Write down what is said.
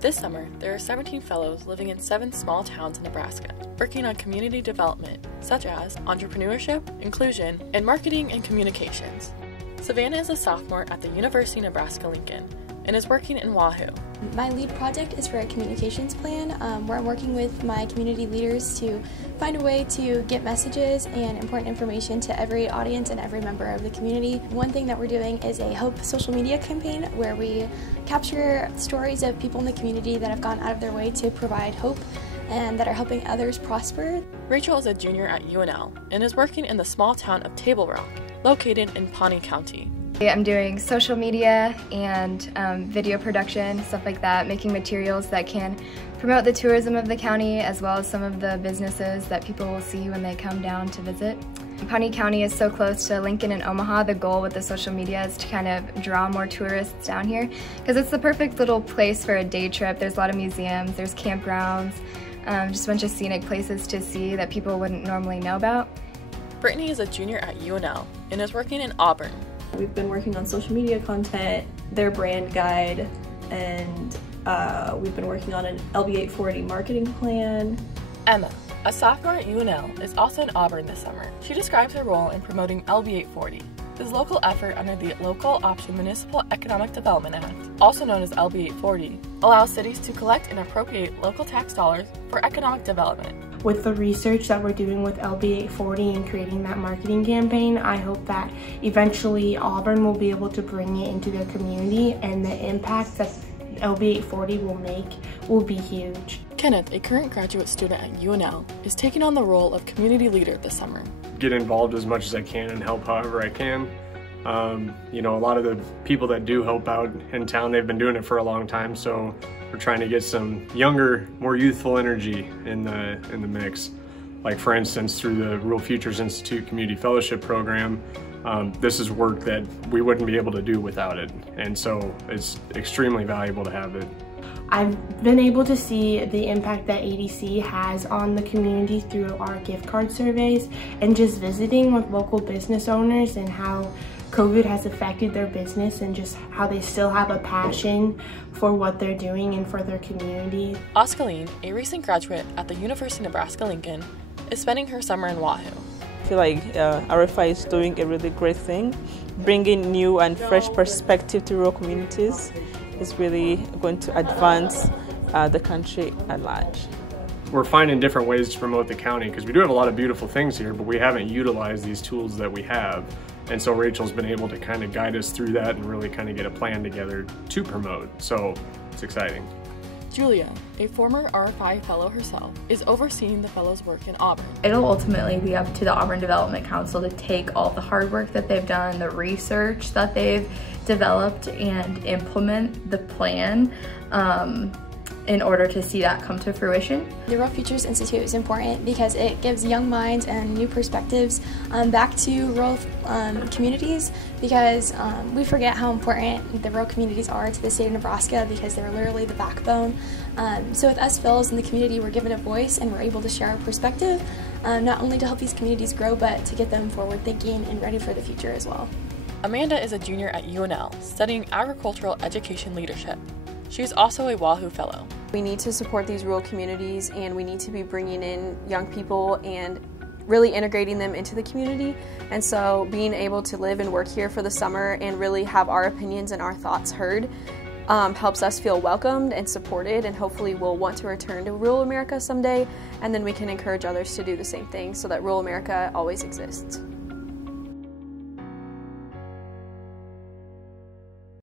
This summer, there are 17 fellows living in 7 small towns in Nebraska, working on community development, such as entrepreneurship, inclusion, and marketing and communications. Savannah is a sophomore at the University of Nebraska-Lincoln and is working in Wahoo. My lead project is for a communications plan where I'm working with my community leaders to find a way to get messages and important information to every audience and every member of the community. One thing that we're doing is a Hope social media campaign where we capture stories of people in the community that have gone out of their way to provide hope and that are helping others prosper. Rachel is a junior at UNL and is working in the small town of Table Rock, located in Pawnee County. I'm doing social media and video production, stuff like that, making materials that can promote the tourism of the county as well as some of the businesses that people will see when they come down to visit. Pawnee County is so close to Lincoln and Omaha. The goal with the social media is to kind of draw more tourists down here because it's the perfect little place for a day trip. There's a lot of museums, there's campgrounds, just a bunch of scenic places to see that people wouldn't normally know about. Brittany is a junior at UNL and is working in Auburn. We've been working on social media content, their brand guide, and we've been working on an LB840 marketing plan. Emma, a sophomore at UNL, is also in Auburn this summer. She describes her role in promoting LB840. This local effort under the Local Option Municipal Economic Development Act, also known as LB840, allows cities to collect and appropriate local tax dollars for economic development. With the research that we're doing with LB840 and creating that marketing campaign, I hope that eventually Auburn will be able to bring it into their community and the impact that LB840 will make will be huge. Kenneth, a current graduate student at UNL, is taking on the role of community leader this summer. Get involved as much as I can and help however I can. You know, a lot of the people that do help out in town, they've been doing it for a long time, so we're trying to get some younger, more youthful energy in the mix. Like for instance, through the Rural Futures Institute Community Fellowship Program, this is work that we wouldn't be able to do without it, and so it's extremely valuable to have it. I've been able to see the impact that ADC has on the community through our gift card surveys and just visiting with local business owners and how COVID has affected their business and just how they still have a passion for what they're doing and for their community. Oscaline, a recent graduate at the University of Nebraska-Lincoln, is spending her summer in Wahoo. I feel like RFI is doing a really great thing. Bringing new and fresh perspective to rural communities is really going to advance the country at large. We're finding different ways to promote the county because we do have a lot of beautiful things here, but we haven't utilized these tools that we have. And so Rachel's been able to kind of guide us through that and really kind of get a plan together to promote. So it's exciting. Julia, a former RFI fellow herself, is overseeing the fellows' work in Auburn. It'll ultimately be up to the Auburn Development Council to take all the hard work that they've done, the research that they've developed, and implement the plan in order to see that come to fruition. The Rural Futures Institute is important because it gives young minds and new perspectives back to rural communities because we forget how important the rural communities are to the state of Nebraska because they're literally the backbone. So with us fellows in the community, we're given a voice and we're able to share our perspective, not only to help these communities grow, but to get them forward thinking and ready for the future as well. Amanda is a junior at UNL, studying agricultural education leadership. She is also a Wahoo Fellow. We need to support these rural communities and we need to be bringing in young people and really integrating them into the community. And so being able to live and work here for the summer and really have our opinions and our thoughts heard helps us feel welcomed and supported, and hopefully we'll want to return to rural America someday, and then we can encourage others to do the same thing so that rural America always exists.